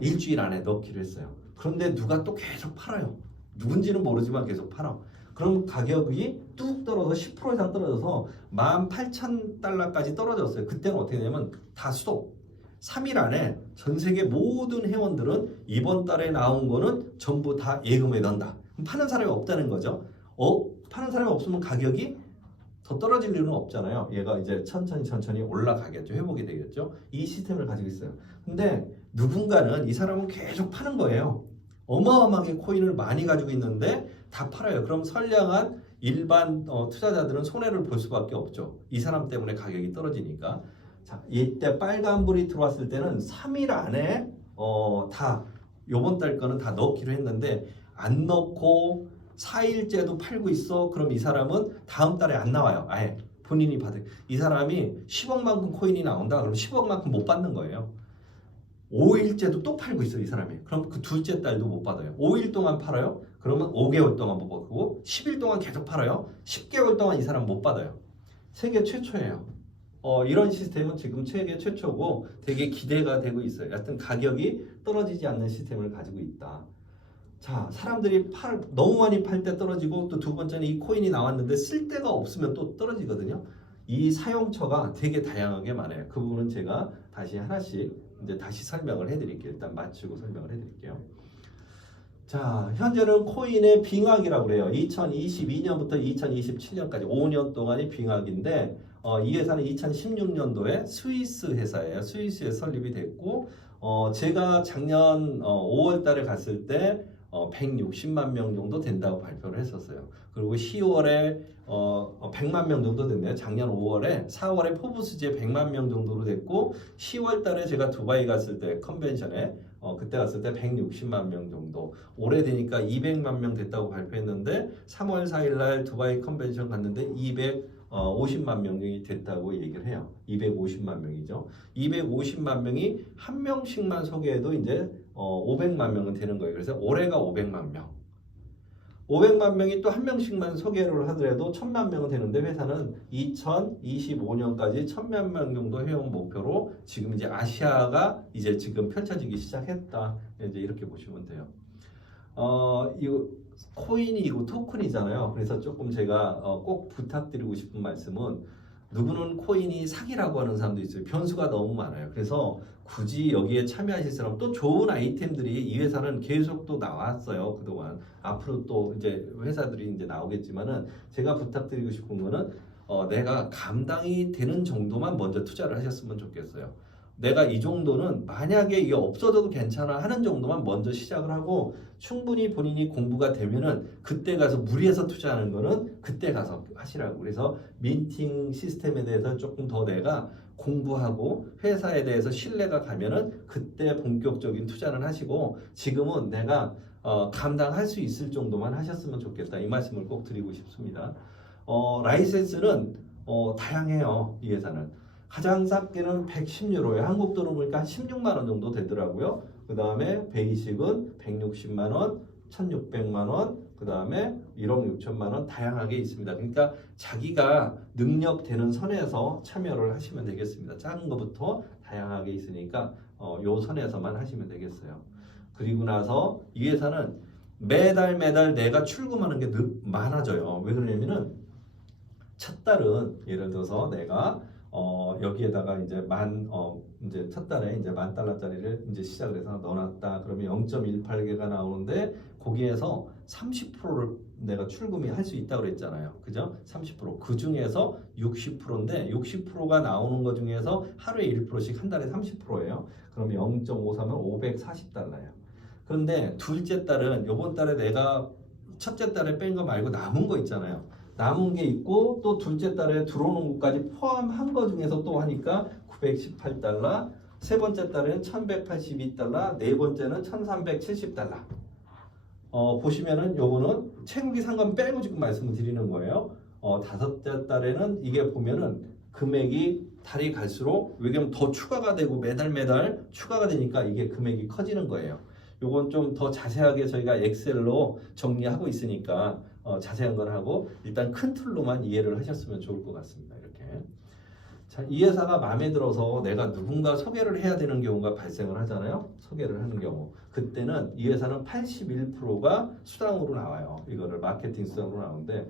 일주일 안에 넣기로 했어요. 그런데 누가 또 계속 팔아요. 누군지는 모르지만 계속 팔아. 그럼 가격이 뚝 떨어져 10% 이상 떨어져서 18,000달러까지 떨어졌어요. 그때는 어떻게 되냐면 다 수도 3일 안에 전 세계 모든 회원들은 이번 달에 나온 거는 전부 다 예금에 넣는다. 파는 사람이 없다는 거죠. 파는 사람이 없으면 가격이 더 떨어질 일은 없잖아요. 얘가 이제 천천히 올라가겠죠. 회복이 되겠죠. 이 시스템을 가지고 있어요. 근데 누군가는 이 사람은 계속 파는 거예요. 어마어마하게 코인을 많이 가지고 있는데 다 팔아요. 그럼 선량한 일반 투자자들은 손해를 볼 수밖에 없죠. 이 사람 때문에 가격이 떨어지니까. 자, 이때 빨간불이 들어왔을 때는 3일 안에 다 요번 달 거는 다 넣기로 했는데 안 넣고 4일째도 팔고 있어. 그럼 이 사람은 다음 달에 안 나와요. 아예 본인이 받을. 이 사람이 10억만큼 코인이 나온다. 그럼 10억만큼 못 받는 거예요. 5일째도 또 팔고 있어요. 이 사람이. 그럼 그 둘째 달도 못 받아요. 5일 동안 팔아요. 그러면 5개월 동안 못 받고 10일 동안 계속 팔아요. 10개월 동안 이 사람 못 받아요. 세계 최초예요. 이런 시스템은 지금 세계 최초고 되게 기대가 되고 있어요. 여하튼 가격이 떨어지지 않는 시스템을 가지고 있다. 자, 사람들이 너무 많이 팔 때 떨어지고 또 두 번째는 이 코인이 나왔는데 쓸 데가 없으면 또 떨어지거든요. 이 사용처가 되게 다양하게 많아요. 그 부분은 제가 다시 하나씩 이제 다시 설명을 해드릴게요. 일단 맞추고 설명을 해드릴게요. 자, 현재는 코인의 빙하기라고 그래요. 2022년부터 2027년까지 5년 동안이 빙하기인데 이 회사는 2016년도에 스위스 회사예요. 스위스에 설립이 됐고 제가 작년 5월 달에 갔을 때 160만 명 정도 된다고 발표를 했었어요. 그리고 10월에 100만 명 정도 됐네요. 작년 5월에 4월에 포브스지에 100만 명 정도로 됐고 10월 달에 제가 두바이 갔을 때 컨벤션에 그때 갔을 때 160만 명 정도, 올해 되니까 200만 명 됐다고 발표했는데 3월 4일 날 두바이 컨벤션 갔는데 250만 명이 됐다고 얘기를 해요. 250만 명이죠. 250만 명이 한 명씩만 소개해도 이제 500만 명은 되는 거예요. 그래서 올해가 500만 명. 500만 명이 또 한 명씩만 소개를 하더라도 1000만 명은 되는데 회사는 2025년까지 1000만 명 정도 회원 목표로 지금 이제 아시아가 이제 지금 펼쳐지기 시작했다. 이제 이렇게 보시면 돼요. 이거 코인이고 토큰이잖아요. 그래서 조금 제가 꼭 부탁드리고 싶은 말씀은 누구는 코인이 사기라고 하는 사람도 있어요. 변수가 너무 많아요. 그래서 굳이 여기에 참여하실 사람 또 좋은 아이템들이 이 회사는 계속 또 나왔어요. 그동안 앞으로 또 이제 회사들이 이제 나오겠지만은 제가 부탁드리고 싶은 거는 내가 감당이 되는 정도만 먼저 투자를 하셨으면 좋겠어요. 내가 이 정도는 만약에 이게 없어져도 괜찮아 하는 정도만 먼저 시작을 하고 충분히 본인이 공부가 되면은 그때 가서 무리해서 투자하는 거는 그때 가서 하시라고. 그래서 민팅 시스템에 대해서 조금 더 내가 공부하고 회사에 대해서 신뢰가 가면은 그때 본격적인 투자를 하시고 지금은 내가 감당할 수 있을 정도만 하셨으면 좋겠다. 이 말씀을 꼭 드리고 싶습니다. 라이센스는 다양해요. 이 회사는. 가장 싼게는 110유로예요. 한국 돈으로 보니까 한 16만 원 정도 되더라고요. 그 다음에 베이직은 160만 원, 1600만 원, 그 다음에 1억 6천만 원 다양하게 있습니다. 그러니까 자기가 능력되는 선에서 참여를 하시면 되겠습니다. 작은 것부터 다양하게 있으니까 요 선에서만 하시면 되겠어요. 그리고 나서 이 회사는 매달 내가 출금하는 게 많아져요. 왜 그러냐면은 첫 달은 예를 들어서 내가 여기에다가 이제 이제 첫 달에 이제 $10,000짜리를 이제 시작을 해서 넣어놨다. 그러면 0.18개가 나오는데 거기에서 30%를 내가 출금이 할 수 있다고 그랬잖아요. 그죠? 30%. 그 중에서 60%인데 60%가 나오는 것 중에서 하루에 1%씩 한 달에 30%예요. 그럼 0.53은 $540예요. 그런데 둘째 달은 요번 달에 내가 첫째 달에 뺀 거 말고 남은 거 있잖아요. 남은 게 있고 또 둘째 달에 들어오는 것까지 포함한 거 중에서 또 하니까 $918, 세 번째 달에는 $1,182, 네 번째는 $1,370. 보시면은 요거는 채무기 상관 빼고 지금 말씀을 드리는 거예요. 다섯째 달에는 이게 보면은 금액이 달이 갈수록 왜냐면 더 추가가 되고 매달 추가가 되니까 이게 금액이 커지는 거예요. 요건 좀 더 자세하게 저희가 엑셀로 정리하고 있으니까 자세한 걸 하고 일단 큰 틀로만 이해를 하셨으면 좋을 것 같습니다. 이렇게. 자, 이 회사가 마음에 들어서 내가 누군가 소개를 해야 되는 경우가 발생을 하잖아요. 소개를 하는 경우. 그때는 이 회사는 81%가 수당으로 나와요. 이거를 마케팅 수당으로 나오는데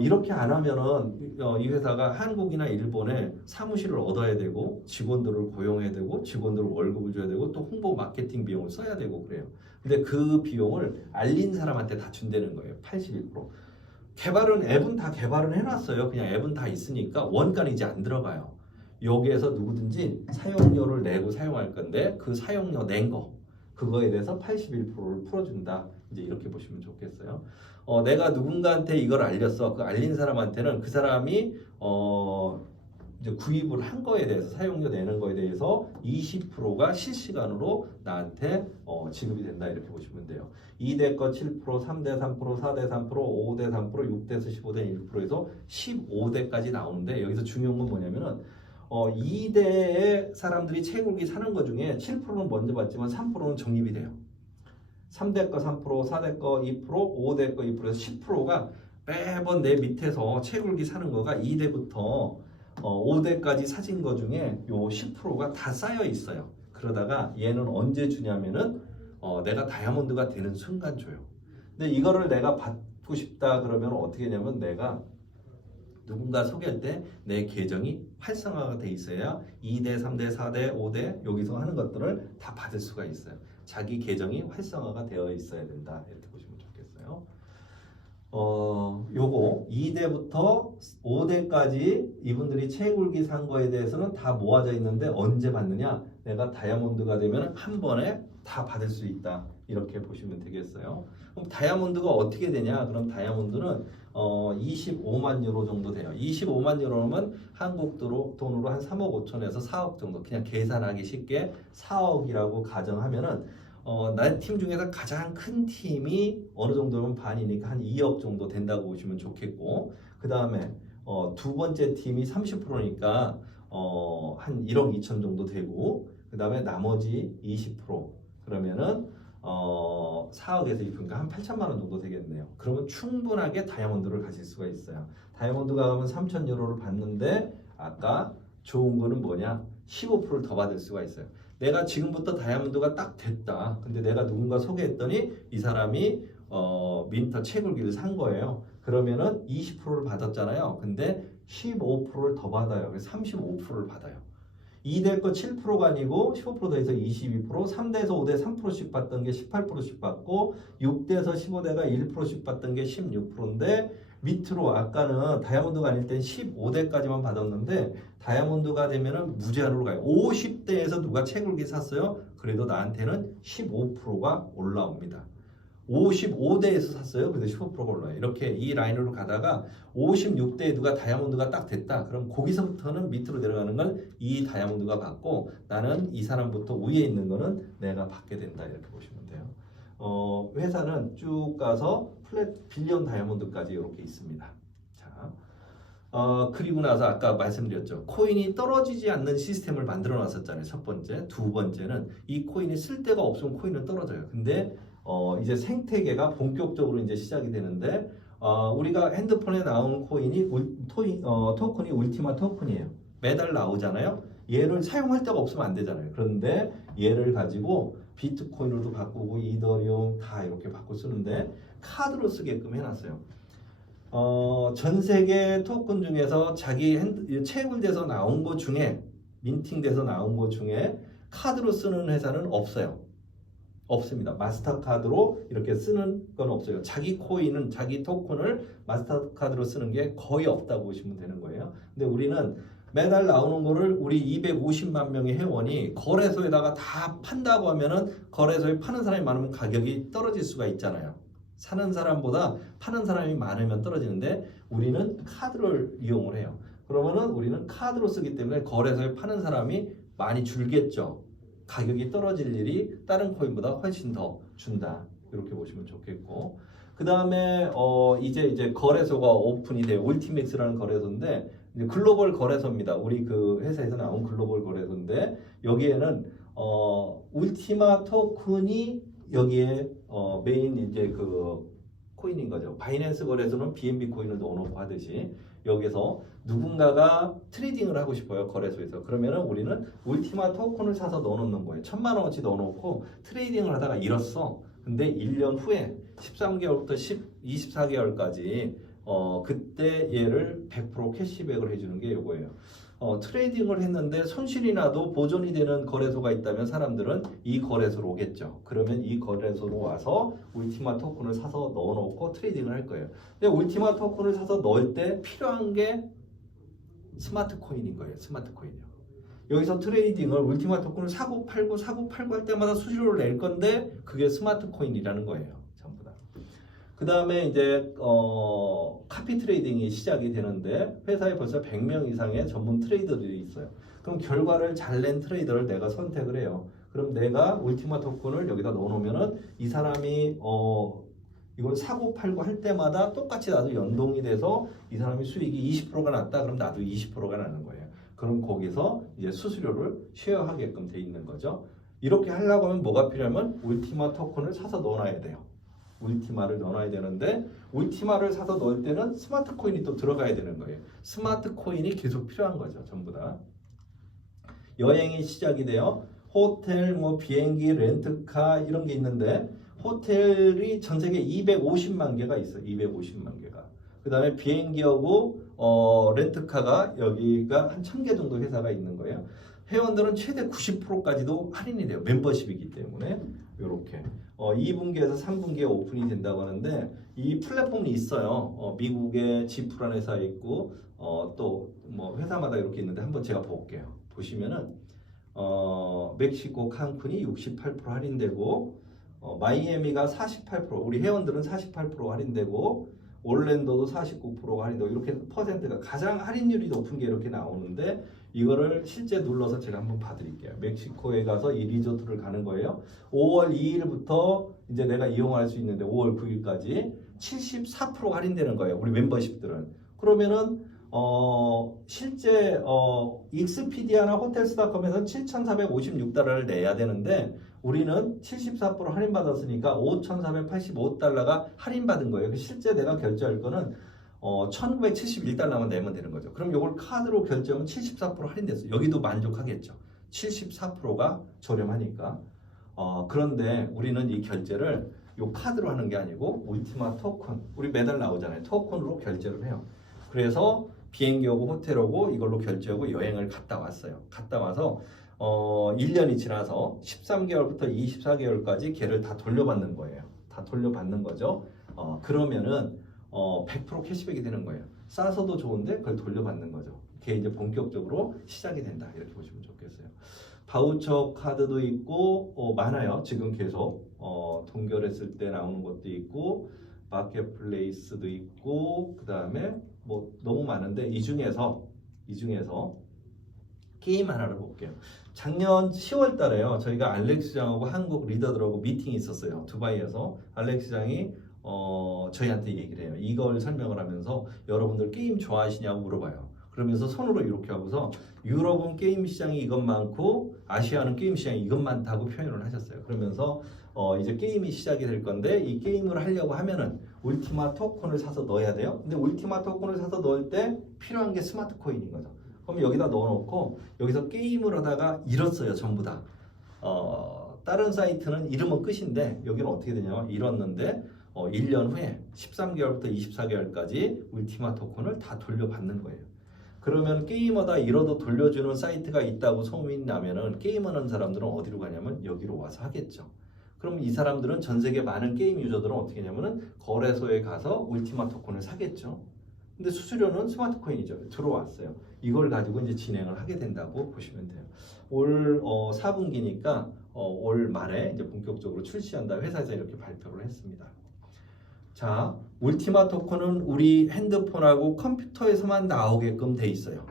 이렇게 안 하면은 이 회사가 한국이나 일본에 사무실을 얻어야 되고 직원들을 고용해야 되고 직원들 월급을 줘야 되고 또 홍보 마케팅 비용을 써야 되고 그래요. 근데 그 비용을 알린 사람한테 다 준다는 거예요. 81%. 앱은 다 개발은 해놨어요. 그냥 앱은 다 있으니까 원가는 이제 안 들어가요. 여기에서 누구든지 사용료를 내고 사용할 건데 그 사용료 낸 거 그거에 대해서 81%를 풀어준다. 이제 이렇게 보시면 좋겠어요. 내가 누군가한테 이걸 알렸어. 그 알린 사람한테는 그 사람이 이제 구입을 한 거에 대해서 사용료 내는 거에 대해서 20%가 실시간으로 나한테 지급이 된다 이렇게 보시면 돼요. 2대 거 7%, 3대 3%, 4대 3%, 5대 3%, 6대에서 15대 1%에서 15대까지 나오는데 여기서 중요한 건 뭐냐면은 2대의 사람들이 채굴기 사는 것 중에 7%는 먼저 받지만 3%는 적립이 돼요. 3대 거 3%, 4대 거 2%, 5대 거 2%에서 10%가 매번 내 밑에서 채굴기 사는 거가 2대부터 5대까지 사진 거 중에 요 10%가 다 쌓여 있어요. 그러다가 얘는 언제 주냐면은 내가 다이아몬드가 되는 순간 줘요. 근데 이거를 내가 받고 싶다 그러면 어떻게 하냐면 내가 누군가 소개할 때 내 계정이 활성화가 돼 있어야 2대, 3대, 4대, 5대 여기서 하는 것들을 다 받을 수가 있어요. 자기 계정이 활성화가 되어 있어야 된다. 이렇게 보시면 좋겠어요. 요거 2대부터 5대까지 이분들이 채굴기 산 거에 대해서는 다 모아져 있는데 언제 받느냐? 내가 다이아몬드가 되면 한 번에 다 받을 수 있다. 이렇게 보시면 되겠어요. 그럼 다이아몬드가 어떻게 되냐? 그럼 다이아몬드는 25만 유로 정도 돼요. 25만 유로면 한국 돈으로 한 3억 5천에서 4억 정도. 그냥 계산하기 쉽게 4억이라고 가정하면은 난 팀 중에서 가장 큰 팀이 어느 정도면 반이니까 한 2억 정도 된다고 보시면 좋겠고 그 다음에 두 번째 팀이 30%니까 한 1억 2천 정도 되고 그 다음에 나머지 20% 그러면은 4억에서 2%니까 한 8천만 원 정도 되겠네요. 그러면 충분하게 다이아몬드를 가질 수가 있어요. 다이아몬드가 가면 3천 유로를 받는데 아까 좋은 거는 뭐냐? 15%를 더 받을 수가 있어요. 내가 지금부터 다이아몬드가 딱 됐다. 근데 내가 누군가 소개했더니 이 사람이 민터 채굴기를 산 거예요. 그러면은 20%를 받았잖아요. 근데 15%를 더 받아요. 그래서 35%를 받아요. 2대 거 7%가 아니고 15% 더해서 22%, 3대에서 5대 3%씩 받던 게 18%씩 받고 6대에서 15대가 1%씩 받던 게 16%인데 밑으로 아까는 다이아몬드가 아닐 땐 15대까지만 받았는데 다이아몬드가 되면은 무제한으로 가요. 50대에서 누가 채굴기 샀어요? 그래도 나한테는 15%가 올라옵니다. 55대에서 샀어요. 그래서 15%가 올라요. 이렇게 이 라인으로 가다가 56대에 누가 다이아몬드가 딱 됐다. 그럼 거기서부터는 밑으로 내려가는 건 이 다이아몬드가 받고 나는 이 사람부터 위에 있는 거는 내가 받게 된다. 이렇게 보시면 돼요. 회사는 쭉 가서 플랫 빌리언 다이아몬드까지 이렇게 있습니다. 자, 그리고 나서 아까 말씀드렸죠. 코인이 떨어지지 않는 시스템을 만들어 놨었잖아요. 첫 번째. 두 번째는 이 코인이 쓸 데가 없으면 코인은 떨어져요. 근데 이제 생태계가 본격적으로 이제 시작이 되는데 우리가 핸드폰에 나오는 코인이 토큰이 울티마 토큰이에요. 매달 나오잖아요. 얘를 사용할 데가 없으면 안 되잖아요. 그런데 얘를 가지고 비트코인으로도 바꾸고 이더리움 다 이렇게 바꿔 쓰는데 카드로 쓰게끔 해놨어요. 전 세계 토큰 중에서 자기 채굴돼서 나온 것 중에 민팅돼서 나온 것 중에 카드로 쓰는 회사는 없어요. 없습니다. 마스터카드로 이렇게 쓰는 건 없어요. 자기 코인은 자기 토큰을 마스터카드로 쓰는 게 거의 없다고 보시면 되는 거예요. 근데 우리는 매달 나오는 거를 우리 250만 명의 회원이 거래소에다가 다 판다고 하면은 거래소에 파는 사람이 많으면 가격이 떨어질 수가 있잖아요. 사는 사람보다 파는 사람이 많으면 떨어지는데 우리는 카드를 이용을 해요. 그러면은 우리는 카드로 쓰기 때문에 거래소에 파는 사람이 많이 줄겠죠. 가격이 떨어질 일이 다른 코인보다 훨씬 더 준다. 이렇게 보시면 좋겠고 그 다음에 이제 거래소가 오픈이 돼요. 울티맥스라는 거래소인데 이제 글로벌 거래소입니다. 우리 그 회사에서 나온 글로벌 거래소인데 여기에는 울티마 토큰이 여기에 메인 이제 그 코인인 거죠. 바이낸스 거래소는 BNB 코인을 넣어놓고 하듯이 여기서 누군가가 트레이딩을 하고 싶어요. 거래소에서. 그러면은 우리는 울티마 토큰을 사서 넣어놓는 거예요. 1,000만 원어치 넣어놓고 트레이딩을 하다가 잃었어. 근데 1년 후에 13개월부터 24개월까지 그때 얘를 100% 캐시백을 해주는 게 이거예요. 트레이딩을 했는데 손실이 나도 보존이 되는 거래소가 있다면 사람들은 이 거래소로 오겠죠. 그러면 이 거래소로 와서 울티마 토큰을 사서 넣어놓고 트레이딩을 할 거예요. 근데 울티마 토큰을 사서 넣을 때 필요한 게 스마트 코인인 거예요. 스마트 코인이요. 여기서 트레이딩을 울티마 토큰을 사고 팔고 할 때마다 수수료를 낼 건데 그게 스마트 코인이라는 거예요. 전부 다. 그 다음에 이제 카피 트레이딩이 시작이 되는데 회사에 벌써 100명 이상의 전문 트레이더들이 있어요. 그럼 결과를 잘 낸 트레이더를 내가 선택을 해요. 그럼 내가 울티마 토큰을 여기다 넣어놓으면은 이 사람이 이걸 사고 팔고 할 때마다 똑같이 나도 연동이 돼서 이 사람이 수익이 20%가 났다. 그럼 나도 20%가 나는 거예요. 그럼 거기서 이제 수수료를 쉐어하게끔 돼 있는 거죠. 이렇게 하려고 하면 뭐가 필요하면 울티마 토큰을 사서 넣어놔야 돼요. 울티마를 넣어놔야 되는데 울티마를 사서 넣을 때는 스마트 코인이 또 들어가야 되는 거예요. 스마트 코인이 계속 필요한 거죠. 전부 다. 여행이 시작이 돼요. 호텔, 비행기, 렌트카 이런 게 있는데 호텔이 전 세계 250만 개가 있어요. 250만 개가. 그 다음에 비행기하고 렌트카가 여기가 한 1,000개 정도 회사가 있는 거예요. 회원들은 최대 90%까지도 할인이 돼요. 멤버십이기 때문에 이렇게 2분기에서 3분기에 오픈이 된다고 하는데 이 플랫폼이 있어요. 미국의 지프라는 회사 있고 또 뭐 회사마다 이렇게 있는데 한번 제가 볼게요. 보시면은 멕시코 칸쿤이 68% 할인되고 마이애미가 48% 우리 회원들은 48% 할인되고 올랜도도 49%가 할인되고 이렇게 퍼센트가 가장 할인율이 높은 게 이렇게 나오는데 이거를 실제 눌러서 제가 한번 봐드릴게요. 멕시코에 가서 이 리조트를 가는 거예요. 5월 2일부터 이제 내가 이용할 수 있는데 5월 9일까지 74% 할인되는 거예요. 우리 멤버십들은. 그러면은 실제 익스피디아나 호텔스닷컴에서는 7,456달러를 내야 되는데 우리는 74% 할인받았으니까 5,485달러가 할인받은 거예요. 실제 내가 결제할 거는 1,971달러만 내면 되는 거죠. 그럼 이걸 카드로 결제하면 74% 할인됐어요. 여기도 만족하겠죠. 74%가 저렴하니까. 그런데 우리는 이 결제를 이 카드로 하는 게 아니고 울티마 토큰, 우리 매달 나오잖아요. 토큰으로 결제를 해요. 그래서 비행기 오고 호텔 오고 이걸로 결제하고 여행을 갔다 왔어요. 갔다 와서 1년이 지나서 13개월부터 24개월까지 걔를 다 돌려받는 거예요. 다 돌려받는 거죠. 그러면은 100% 캐시백이 되는 거예요. 싸서도 좋은데 그걸 돌려받는 거죠. 그게 이제 본격적으로 시작이 된다. 이렇게 보시면 좋겠어요. 바우처 카드도 있고 많아요. 지금 계속 동결했을 때 나오는 것도 있고 마켓플레이스도 있고 그 다음에 뭐 너무 많은데 이 중에서 게임 하나를 볼게요. 작년 10월 달에요. 저희가 알렉스장하고 한국 리더들하고 미팅이 있었어요. 두바이에서 알렉스장이 저희한테 얘기를 해요. 이걸 설명을 하면서 여러분들 게임 좋아하시냐고 물어봐요. 그러면서 손으로 이렇게 하고서 유럽은 게임 시장이 이것 많고 아시아는 게임 시장이 이것 많다고 표현을 하셨어요. 그러면서 이제 게임이 시작이 될 건데 이 게임을 하려고 하면은 울티마 토큰을 사서 넣어야 돼요. 근데 울티마 토큰을 사서 넣을 때 필요한 게 스마트 코인인 거죠. 그럼 여기다 넣어놓고 여기서 게임을 하다가 잃었어요. 전부 다. 다른 사이트는 잃으면 끝인데 여기는 어떻게 되냐면 잃었는데 1년 후에 13개월부터 24개월까지 울티마 토큰을 다 돌려받는 거예요. 그러면 게임하다 잃어도 돌려주는 사이트가 있다고 소문이 나면은 게임하는 사람들은 어디로 가냐면 여기로 와서 하겠죠. 그럼 이 사람들은 전 세계 많은 게임 유저들은 어떻게 하냐면은 거래소에 가서 울티마 토큰을 사겠죠. 근데 수수료는 스마트 코인이죠. 들어왔어요. 이걸 가지고 이제 진행을 하게 된다고 보시면 돼요. 올 4분기니까 올 말에 이제 본격적으로 출시한다. 회사에서 이렇게 발표를 했습니다. 자, 울티마 토큰은 우리 핸드폰하고 컴퓨터에서만 나오게끔 돼 있어요.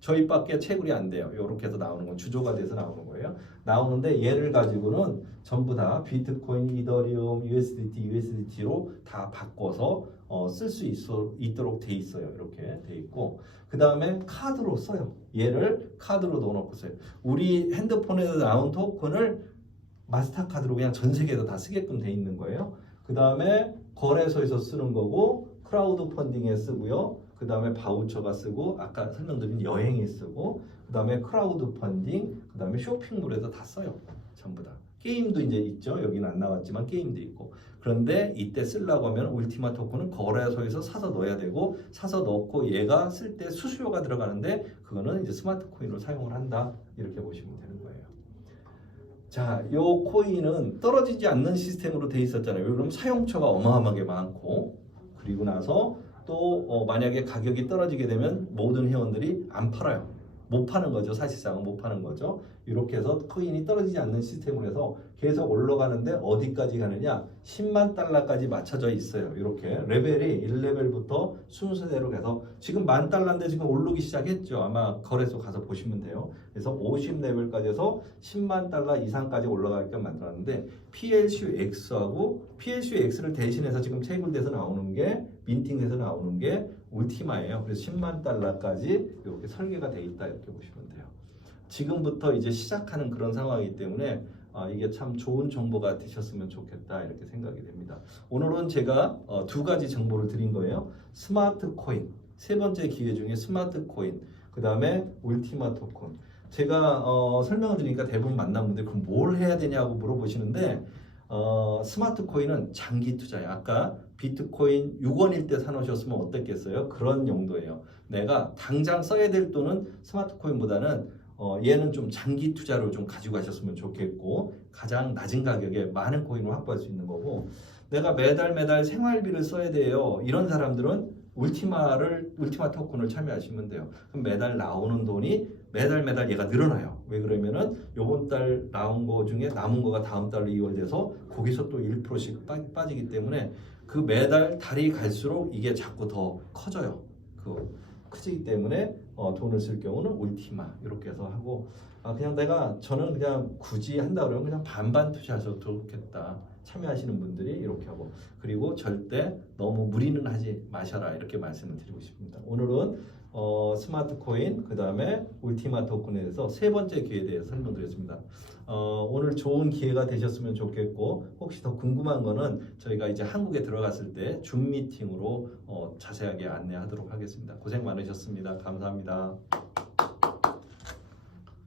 저희밖에 채굴이 안 돼요. 이렇게 해서 나오는 건 주조가 돼서 나오는 거예요. 나오는데 얘를 가지고는 전부 다 비트코인, 이더리움, USDT로 다 바꿔서 쓸 수 있도록 돼 있어요. 이렇게 돼 있고 그 다음에 카드로 써요. 얘를 카드로 넣어놓고 써요. 우리 핸드폰에서 나온 토큰을 마스터카드로 그냥 전 세계에서 다 쓰게끔 돼 있는 거예요. 그 다음에 거래소에서 쓰는 거고 크라우드 펀딩에 쓰고요. 그 다음에 바우처가 쓰고 아까 설명드린 여행이 쓰고 그 다음에 크라우드 펀딩 그 다음에 쇼핑몰에서 다 써요. 전부 다. 게임도 이제 있죠. 여기는 안 나왔지만 게임도 있고. 그런데 이때 쓰려고 하면 울티마 토큰은 거래소에서 사서 넣어야 되고 사서 넣고 얘가 쓸 때 수수료가 들어가는데 그거는 이제 스마트 코인으로 사용을 한다. 이렇게 보시면 되는 거예요. 자, 요 코인은 떨어지지 않는 시스템으로 돼 있었잖아요. 그럼 사용처가 어마어마하게 많고 그리고 나서 또 만약에 가격이 떨어지게 되면 모든 회원들이 안 팔아요. 못 파는 거죠. 사실상은 못 파는 거죠. 이렇게 해서 코인이 떨어지지 않는 시스템으로 해서 계속 올라가는데 어디까지 가느냐 10만 달러까지 맞춰져 있어요. 이렇게 레벨이 1레벨부터 순서대로 가서 지금 10,000달러인데 지금 오르기 시작했죠. 아마 거래소 가서 보시면 돼요. 그래서 50레벨까지 해서 10만 달러 이상까지 올라가게끔 만들었는데 PLCX하고 PLCX를 대신해서 지금 채굴돼서 나오는 게 민팅돼서 나오는 게 울티마예요. 그래서 10만 달러까지 이렇게 설계가 돼 있다 이렇게 보시면 돼요. 지금부터 이제 시작하는 그런 상황이기 때문에 이게 참 좋은 정보가 되셨으면 좋겠다 이렇게 생각이 됩니다. 오늘은 제가 두 가지 정보를 드린 거예요. 스마트 코인, 세 번째 기회 중에 스마트 코인, 그 다음에 울티마 토큰. 제가 설명을 드리니까 대부분 만난 분들 그럼 뭘 해야 되냐고 물어보시는데 스마트 코인은 장기 투자예요. 아까 비트코인 6원일 때 사놓으셨으면 어땠겠어요? 그런 용도예요. 내가 당장 써야 될 돈은 스마트 코인보다는 얘는 좀 장기 투자로 좀 가지고 가셨으면 좋겠고 가장 낮은 가격에 많은 코인을 확보할 수 있는 거고 내가 매달 생활비를 써야 돼요. 이런 사람들은 울티마 토큰을 참여하시면 돼요. 그럼 매달 나오는 돈이 매달 얘가 늘어나요. 왜 그러면은 요번 달 나온 거 중에 남은 거가 다음 달로 이월돼서 거기서 또 1%씩 빠지기 때문에 그 매달 달이 갈수록 이게 자꾸 더 커져요. 크지기 때문에 돈을 쓸 경우는 울티마 이렇게 해서 하고 저는 그냥 굳이 한다 그러면 그냥 반반 투자하셔도 좋겠다. 참여하시는 분들이 이렇게 하고 그리고 절대 너무 무리는 하지 마셔라 이렇게 말씀을 드리고 싶습니다. 오늘은 스마트 코인 그 다음에 울티마 토큰에 대해서 세 번째 기회에 대해서 설명드렸습니다. 오늘 좋은 기회가 되셨으면 좋겠고 혹시 더 궁금한 거는 저희가 이제 한국에 들어갔을 때 줌 미팅으로 자세하게 안내하도록 하겠습니다. 고생 많으셨습니다. 감사합니다.